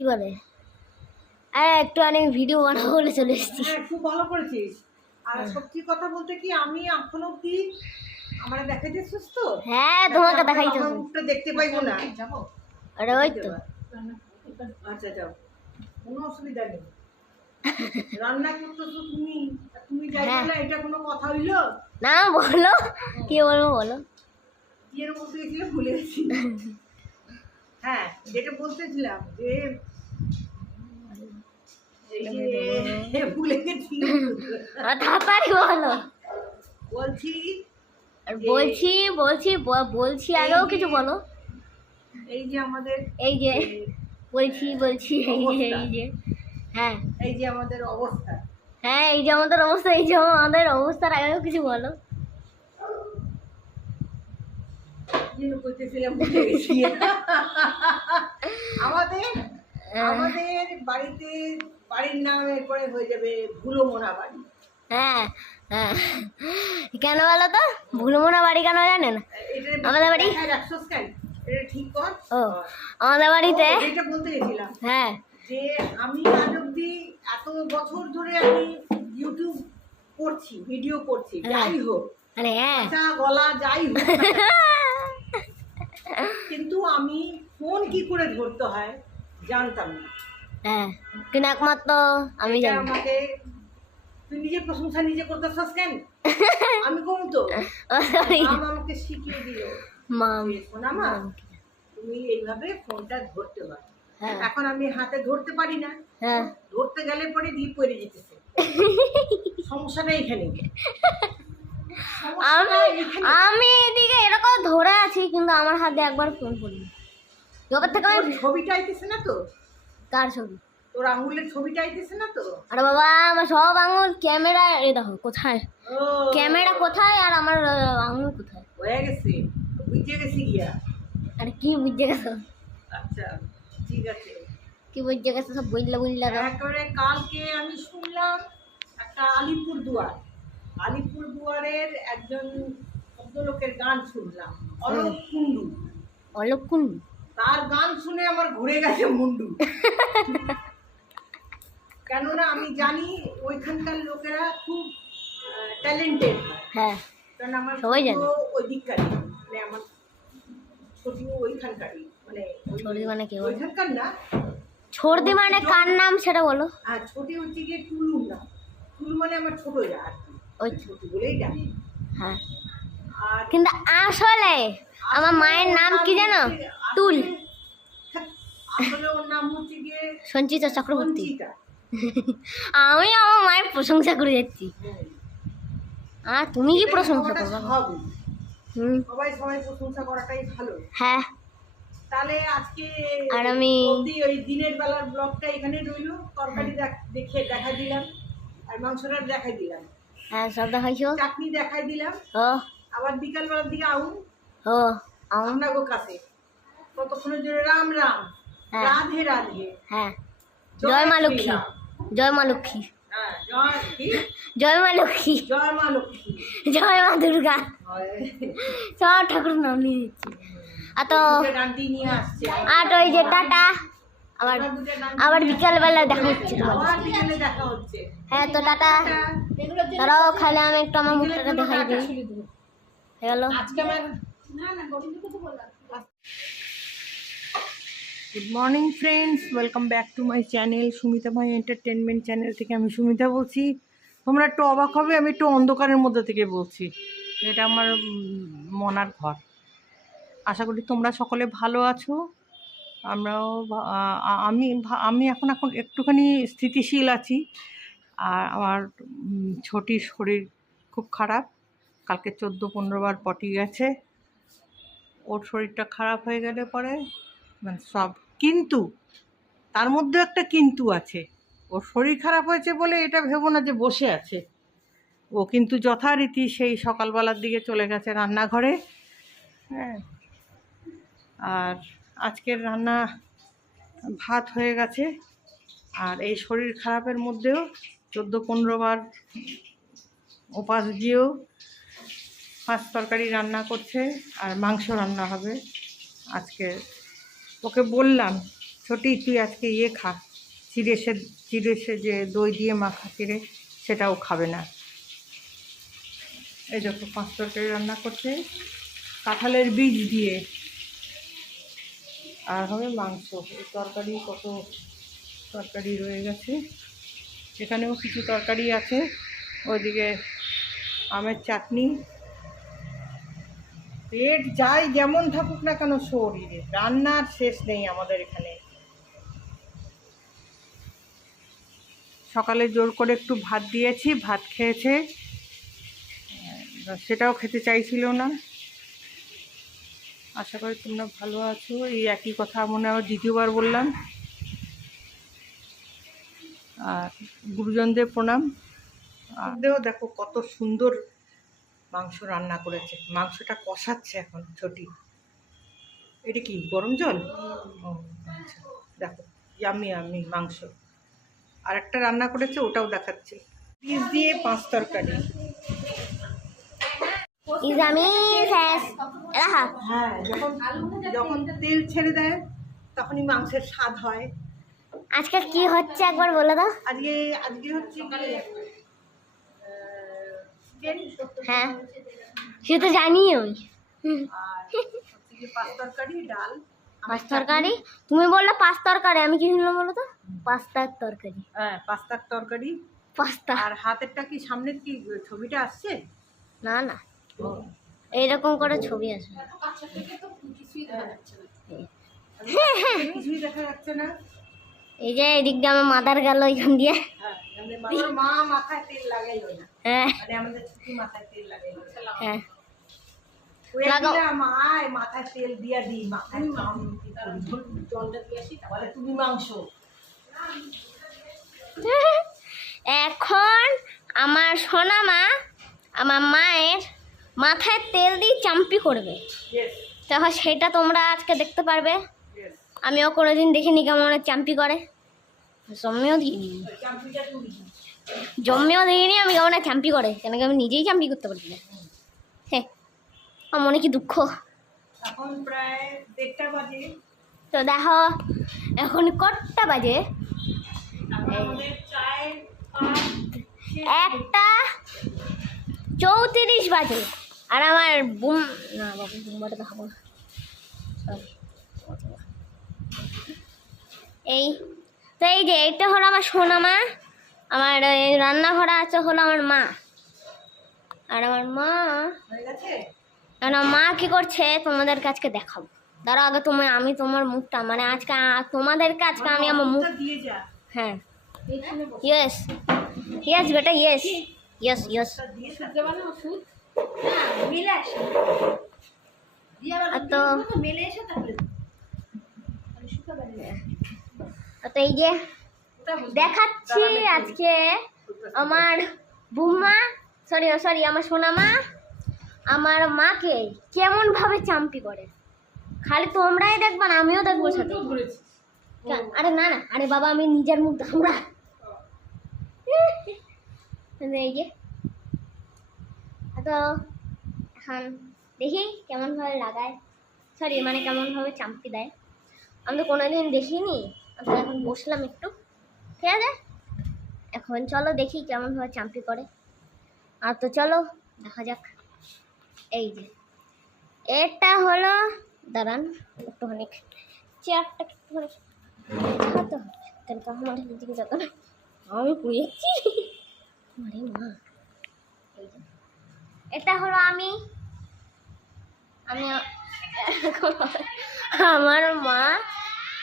কি বলে একটু অনেক ভিডিও বানাবো বলে চলে এসেছি। হ্যাঁ, খুব ভালো করেছিস। আর সত্যি কথা বলতে কি, আমি এখন অব্দি আমার দেখাইতেছিস তো? হ্যাঁ, তোমাকে দেখাইতেছি। আমার মুখটা দেখতে পাইবো না। যাবো? আরে ওই তো। আচ্ছা যাও, কোনো অসুবিধা নেই। রান্না করতেছো তুমি, তুমি যাইবে না, এটা কোনো কথা হইলো? না বলো, কি বলবো বলো। কি এর বলতে গেছিলে ভুলে গেছি। হ্যাঁ, যেটা বলতেছিলাম যে ভুলে গেছি। তাড়াতাড়ি বলো। বলছি বলছি বলছি বলছি আগেও কিছু বলো। এই যে আমাদের, এই যে বলছি বলছি এই যে হ্যাঁ, এই যে আমাদের অবস্থা, হ্যাঁ এই যে আমাদের অবস্থা, এই যে আমাদের অবস্থার আগেও কিছু বলো। আমাদের আমাদের বাড়িতে, বাড়ির নাম এরপরে হয়ে যাবে ভুলোমনা বাড়ি। হ্যাঁ হ্যাঁ, কেন বলো তো ভুলোমনা বাড়ি কেন জানেন? আমাদের বাড়ি এটা ঠিক কর। ও আমাদের বাড়িতে এটা বলতে গেছিলাম, হ্যাঁ, যে আমি আজ অব্দি এত বছর ধরে আমি ইউটিউব করছি, ভিডিও করছি, যাই হোক আরে হ্যাঁ গলা যাই হোক, কিন্তু আমি ফোন কি করে ধরতে হয় জানতাম না। হ্যাঁ, কিন্তু একমাত্র আমি জানি। আমাকে তুই নিজের প্রশংসা নিজে করতেছস কেন? আমি কোন তো আমাকে শিখিয়ে দিল, শোনা মা তুমি এইভাবে ফোনটা ধরতে হয়। এখন আমি হাতে ধরতে পারি না, ধরতে গেলে পরে দিয়ে পড়ে যেতেছে। সমস্যাটা এখানে। আমি এদিকে এরকম ধরে আছি, কিন্তু আমার হাতে একবার ফোন পড়ি। ছবিটা আইতেছে না তো? কার ছবি? তোর আঙুলের ছবিটা আইতেছে না তো? আরে বাবা, আমার সব আঙুল ক্যামেরা, এই দেখো কোথায় ক্যামেরা কোথায় আর আমার আঙুল কোথায় হয়ে গেছে, বুঝে গেছি গিয়া। আরে কি বুঝে গেছো? আচ্ছা ঠিক আছে, কি বুঝে গেছো সব বুঝলা একেবারে। কালকে আমি শুনলাম একটা আলিপুর দুয়ারের একজন ভদ্রলোকের গান শুনলাম, অলোক কুন্ডু। তার গান শুনে আমার ঘুরে গেছে মুন্ডু। কেননা আমি জানি ওইখানকার লোকেরা খুব ট্যালেন্টেড। হ্যাঁ, কারণ আমার সবাই জানে ওই দিককারই, মানে আমার ছোটি ওইখানকারই, মানে ছোটি মানে কি ওইখানকার না, ছোটদি মানে কার নাম সেটা বলো। হ্যাঁ, ছোটি হচ্ছে গিয়ে টুলুর নাম। টুলু মানে আমার ছোট যা আর কি, ওই ছোটি বলেই জানি। হ্যাঁ, আর কিন্তু আসলে আমার মায়ের নাম কি জানো? টুল। আসলে ওর নাম হচ্ছে গিয়ে সঞ্চিতা চক্রবর্তী। আমি আমার মায়ের প্রশংসা করে যাচ্ছি, আর তুমি কি প্রশংসা করবে? সবাই প্রশংসা করাটাই ভালো। হ্যাঁ, তাহলে আজকে আর আমি ওই দিনের বেলার ব্লগটা এখানে রইলো। তরকারি দেখাই দিলাম, আর মাংসটা দেখাই দিলাম। হ্যাঁ, সব দেখাইছো, চাটনি দেখাই দিলাম। আবার বিকাল বেলার দিকে আপনার কাছে ততক্ষণের জন্য রাম রাম, রাধে রাধে। হ্যাঁ, জয় মা লক্ষ্মী, জয় মা লক্ষ্মী, জয় মা লক্ষ্মী, জয় মা লক্ষ্মী, জয় মা দুর্গা, সব ঠাকুর নাম নিয়ে দিচ্ছি। আর ওই যে টাটা, আবার বিকালবেলা দেখা হচ্ছে। হ্যাঁ তো টাটা, তারাও খাইলে আমি একটু আমার মুখটাকে দেখাই দিই। Hello, good morning friends, welcome back to my channel Sumita ভাই এন্টারটেনমেন্ট চ্যানেল থেকে আমি সুমিতা বলছি। তোমরা একটু অবাক হবে, আমি একটু অন্ধকারের মধ্যে থেকে বলছি। এটা আমার মনার ঘর। আশা করি তোমরা সকলে ভালো আছো। আমরাও আমি এখন একটুখানি স্থিতিশীল আছি। আর আমার ছোটির শরীর খুব খারাপ, কালকে 14-15 বার পটি গেছে। ওর শরীরটা খারাপ হয়ে গেলে পরে মানে সব, কিন্তু তার মধ্যে একটা কিন্তু আছে। ওর শরীর খারাপ হয়েছে বলে এটা ভেবো না যে বসে আছে। ও কিন্তু যথারীতি সেই সকালবেলার দিকে চলে গেছে রান্নাঘরে। হ্যাঁ, আর আজকের রান্না ভাত হয়ে গেছে। আর এই শরীর খারাপের মধ্যেও 14-15 বার উপাস দিয়েও মাছ তরকারি রান্না করছে, আর মাংস রান্না হবে আজকে। ওকে বললাম ছোটি তুই আজকে ইয়ে খা, চিড়েসে যে দই দিয়ে মাখা চিড়ে, সেটাও খাবে না। এই দেখো 5 তরকারি রান্না করছে কাঁঠালের বীজ দিয়ে, আর হবে মাংস। এই তরকারি কত তরকারি রয়ে গেছে, এখানেও কিছু তরকারি আছে, ওইদিকে আমের চাটনি। পেট যাই যেমন থাকুক না কেন, শরীরে রান্নার শেষ নেই আমাদের এখানে। সকালে জোর করে একটু ভাত দিয়েছি, ভাত খেয়েছে, সেটাও খেতে চাইছিল না। আশা করি তোমরা ভালো আছো। এই একই কথা মনে হয় দ্বিতীয়বার বললাম। আর গুরুজনদের প্রণাম। আর দেখো কত সুন্দর মাংস রান্না করেছে, মাংসটা কষাচ্ছে এখন ছোটি। এটা কি গরম জল? ও আচ্ছা, দেখো ইয়ামি ইয়ামি মাংস। আর একটা রান্না করেছে, ওটাও দেখাচ্ছে। পিস দিয়ে 5 তরকারি। হ্যাঁ, যখন যখন তেল ছেড়ে দেয় তখনই মাংসের স্বাদ হয়। আজকে কি হচ্ছে একবার বলে দাও। আজকে আজকে হচ্ছে হ্যাঁ, সে তো জানি আমি। আর হচ্ছে কি 5 তরকারি, ডাল। 5 তরকারি? তুমি বললে 5 তরকারি, আমি কি শুনলাম বলো তো? পাস্তার তরকারি। হ্যাঁ, পাস্তার তরকারি। পাস্তা। আর হাতেরটা কি, সামনের কি ছবিটা আসছে? না না, এইরকম করে ছবি আসবে। কিছুই দেখা যাচ্ছে না। এই যে এদিক দিয়ে আমার মাদার গেল এখান দিয়ে। হ্যাঁ, মা মাথায় তেল লাগাইলো না। হ্যাঁ মানে আমাদের ছুটি মাথায় তেল লাগাইলো। হ্যাঁ, মাথায় তেল দিয়া দিই, মাথায় জলটা দিয়ে আসি, তাহলে তুমি মাংস। এখন আমার সোনা মা আমার মায়ের মাথায় তেল দিয়ে চাম্পি করবে, তখন সেটা তোমরা আজকে দেখতে পারবে। আমিও কোনোদিন দেখিনি কেমন চাম্পি করে, জন্মেও দিইনি আমি কেমন চাম্পি করে, কেন কি আমি নিজেই চাম্পি করতে পারি না। হ্যাঁ, আমার মনে কি দুঃখ। এখন প্রায় 1:30 বাজে। তো দেখো এখন কটা বাজে, 1:34 বাজে। আর আমার বুম না বাবু, বুমবাটা দেখাবো না, এই তো এই যে এটা হলো আমার সোনা মা, আমার রান্নাঘরে আছে হলো আমার মা। আর আমার মা কি করছে তোমাদের কাছে দেখাবো। দাঁড়াও আগে আমি তোমার মুখটা, মানে আজকে তোমাদেরকে আজকে আমি আমার মুখ। হ্যাঁ, ইয়েস ইয়েস বেটা, ইয়েস ইয়েস ইয়েস। তো এই যে দেখাচ্ছি আজকে আমার বুম্মা, সরি আমার সোনা মা আমার মাকে কেমন ভাবে চাম্পি করে। খালি তোমরাই দেখবা না, আমিও দেখবো সাথে। আরে না না, আরে বাবা আমি নিজের মুখ দেখাবো না। এই যে তো এখন দেখি কেমন ভাবে লাগায়, মানে কেমন ভাবে চাম্পি দেয়। আমি তো কোনোদিন দেখিনি, আমি তো এখন বসলাম একটু, ঠিক আছে। এখন চলো দেখি কেমন ভাবে চাম্পি করে। আর তো চলো দেখা যাক। এই যে এটা হলো, দাঁড়ান একটুখানি চেয়ারটা একটুখানি দেখাতে হবে, তাহলে তো আমার দিকে যাতো না, আমি পুড়েছি। আরে মা, এই যে এটা হলো আমি আমার মা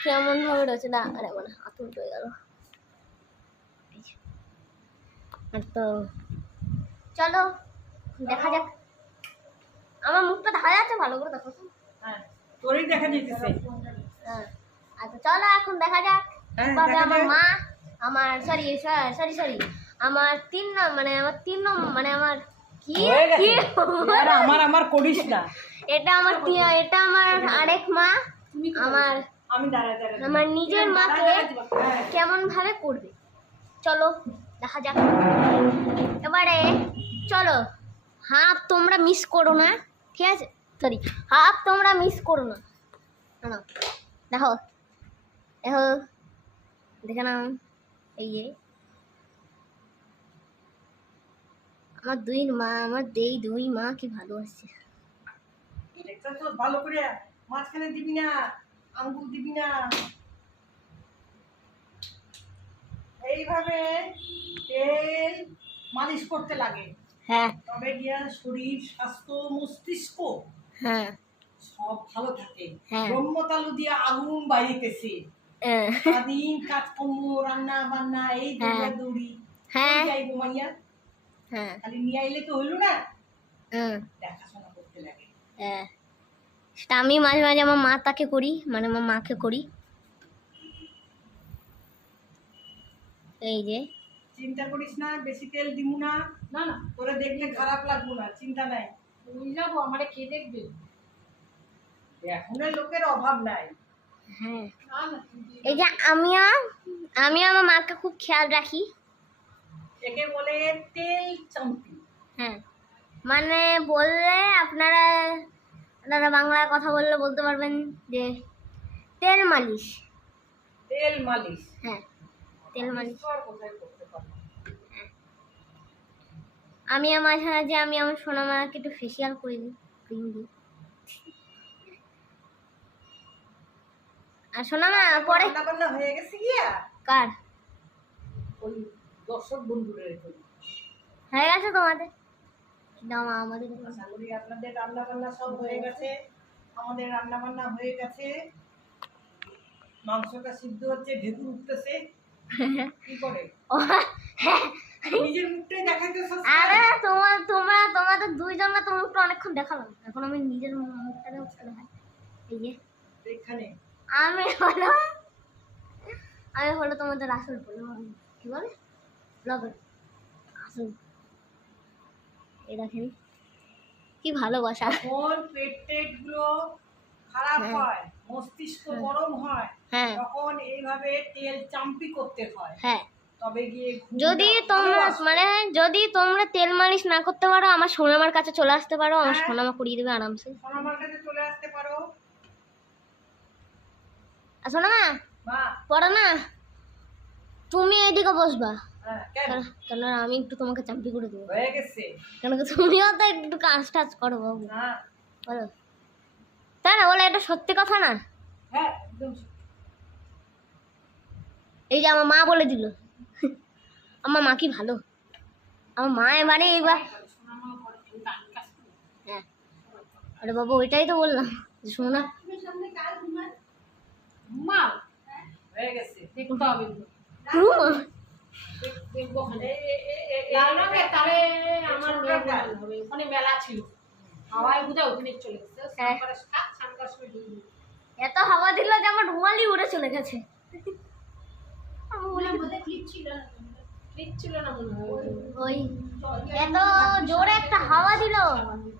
কেমন ভাবে রয়েছে না। আরে মানে হাত উল্টো হয়ে গেল। আর তো চলো দেখা যাক, আমার মুখটা দেখা যাচ্ছে ভালো করে, দেখো তো। হ্যাঁ, তোরই দেখা যাচ্ছে। হ্যাঁ, আচ্ছা চলো এখন দেখা যাক। আমার মা আমার সরি আমার 3 মানে আমার কি আমার করিস না। এটা আমার আরেক মা, আমার নিজের মাকে কেমন ভাবে করবে, চলো দেখা যাক। এবারে চলো, হাফ তোমরা মিস করো না, ঠিক আছে? হাফ তোমরা মিস করো না। দেখো দেখো দেখে নাও, এই যে আমার দুই মা কি ভালোবাসছে। দেখছো তো ভালো করে, মাঝখানে দিবি না, আঙ্গুল দিবি না। এইভাবে তেল মালিশ করতে লাগে, হ্যাঁ তবে গিয়া শরীর, স্বাস্থ্য, মস্তিষ্ক হ্যাঁ সব ভালো থাকে। হ্যাঁ। ব্রহ্মতালু দিয়ে আগুন বাড়িতেছে, সারাদিন কাজকর্ম, রান্না বান্না, এই দৌড়াদৌড়ি, হ্যাঁ যাইবো মাইয়া, হ্যাঁ খালি নিয়ে আইলে তো হইলো না, হ্যাঁ দেখাশোনা করতে লাগে। হ্যাঁ। সেটা আমি মাঝে মাঝে আমার মা তাকে করি, মানে আমার মাকে করি। এই যে চিন্তা করিস না, বেশি তেল দিমু না, না না, তোরে দেখলে খারাপ লাগবো না, চিন্তা নাই, বুঝ যাবো আমারে কে দেখবে, এখনের লোকের অভাব নাই। হ্যাঁ, এই যে আমি আমার মাকে খুব খেয়াল রাখি। একে বলে তেল চাম্পি। হ্যাঁ, মানে বললে আপনারা বাংলায় কথা বললে বলতে পারবেন যে তেল মালিশ। তেল মালিশ, হ্যাঁ তেল মালিশ। কোথায় করতে পারবো? আমি মাঝে মাঝে আমি আমার সোনামাকে একটু ফেসিয়াল করে দিই, ক্রিম দিই। আর সোনামা পরে রান্না হয়ে গেছে গিয়া কার ওই দর্শক বন্ধুদের হয়ে গেছে তোমাদের? দাও মা, আমাদের আশা করি আপনাদের রান্না বান্না সব হয়ে গেছে। আমাদের রান্না বান্না হয়ে গেছে, মাংসটা সিদ্ধ হচ্ছে, ঢেকুর উঠতেছে। কি করে নিজের মুখটাই দেখাইতে? আরে তোমাদের দুইজনের তো মুখটা অনেকক্ষণ দেখালাম, এখন আমি নিজের মুখটা দেখাই। এই যে এখানে আমি হলো তোমাদের আসল কি বলে ব্লগার, আসল। এই দেখেন কি ভালোবাসা। যখন পেট গুলো খারাপ হয়, মস্তিষ্ক গরম হয়, তখন এইভাবে তেল চাম্পি করতে হয়। হ্যাঁ, তবে গিয়ে যদি তোমরা তেল মালিশ না করতে পারো, আমার সোনামার কাছে চলে আসতে পারো, আমার সোনামা করিয়ে দেবে আরামসে। সোনামার কাছে চলে আসতে পারো। আর সোনামা পড়ো না, তুমি এইদিকে বসবা, কেন আমি একটু তোমাকে চাম্পি করে দেবো। হয়ে গেছে, কেন তুমিও তো একটু কাজ টাজ করো বাবু, বলো তাই না? বলে এটা সত্যি কথা না? হ্যাঁ একদম। এই যে আমার মা বলে দিল, আমার মা কি ভালো, আমার মা এবারে এইবার। হ্যাঁ, আরে বাবা ওইটাই তো বললাম, শোনা মা হয়ে গেছে, দেখতে হবে। ওখানে মেলা ছিল, হাওয়ায় বুঝা ওখানে চলে গেছে, এত হাওয়া দিল যে আমার রুমালি উড়ে চলে গেছে। ওই এত জোরে একটা হাওয়া দিল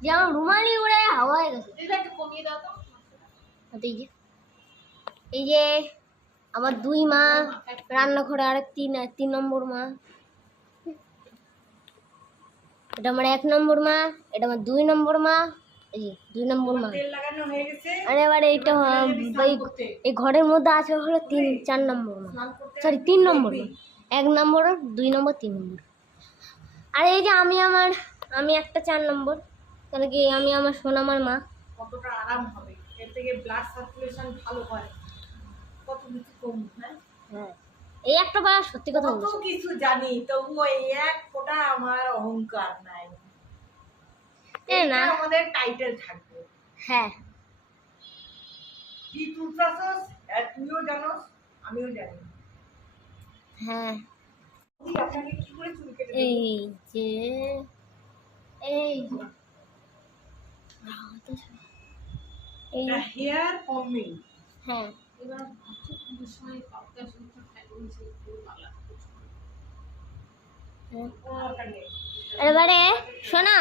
যে আমার রুমালি উড়ে হাওয়া হয়ে গেছে। এই যে আমার দুই মা রান্নাঘরে, আর তিন নম্বর মা। এটা আমার 1 নম্বর মা, এটা আমার 2 নম্বর মা। এই যে 2 নম্বর মা। আরে এবারে এইটা এই ঘরের মধ্যে আছে হলো 4 নম্বর মা, সরি 3 নম্বর মা। 1 নম্বর, 2 নম্বর, 3 নম্বর। আর এই যে আমি একটা 4 নম্বর, তাহলে কি আমি আমার সোনামার মা। কতটা আরাম হবে, এর থেকে ব্লাড সার্কুলেশন ভালো হয়, কত কিছু কম। হ্যাঁ, এই একটা বার সত্যি কথা বলছি, কত কিছু জানি, তবুও এই এক ফোঁটা আমার অহংকার নাই। না আমাদের টাইটেল থাকবে। হ্যাঁ, কি তুই চাস, তুইও জানোস, আমিও জানি। হ্যাঁ, আপনাকে কি করে চুল কেটে এই যে হেয়ার কমিং। হ্যাঁ, এবারে শোনা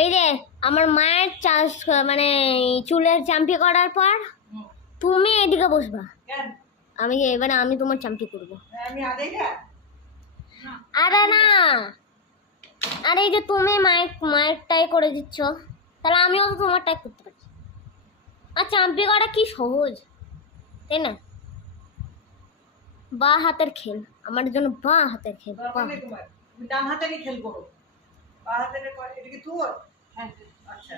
এই যে আমার মায়ের চাষ মানে চুলের চাম্পি করার পর তুমি এদিকে বসবা, আমি তোমার চাম্পি করবো। আরে না, আরে এই যে তুমি মায়েরটাই করে দিচ্ছ, তাহলে আমিও তো তোমারটাই করতে পারি। আর চাম্পি করা কি সহজ, তাই না? বা হাতের খেল, আমার জন্য বা হাতের খেল। দরকার নেই তোমার, তুমি ডান হাতেরই খেল করো। বা হাতের এটা কি তোর? হ্যাঁ আচ্ছা,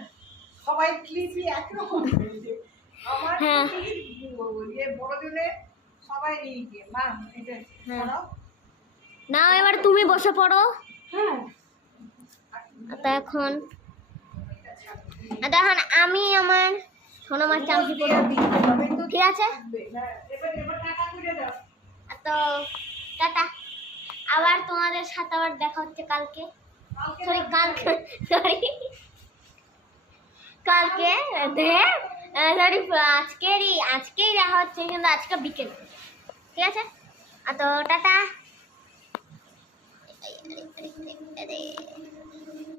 সবাই ক্লিপই একরকম খেলছে। আমার হ্যাঁ। ইয়ে বড়দিনে সবাই এই যে মা এটা করাও। না এবার তুমি বসে পড়ো। হ্যাঁ তো এখন আমি আমার সোনামার চাম্পি করবো, ঠিক আছে? এবার টাকা করে দাও। তো টাটা, আবার তোমাদের সাথে আবার দেখা হচ্ছে কালকে। সরি কালকে, সরি কালকে সরি আজকেই দেখা হচ্ছে, কিন্তু আজকে বিকেল, ঠিক আছে? তো টাটা।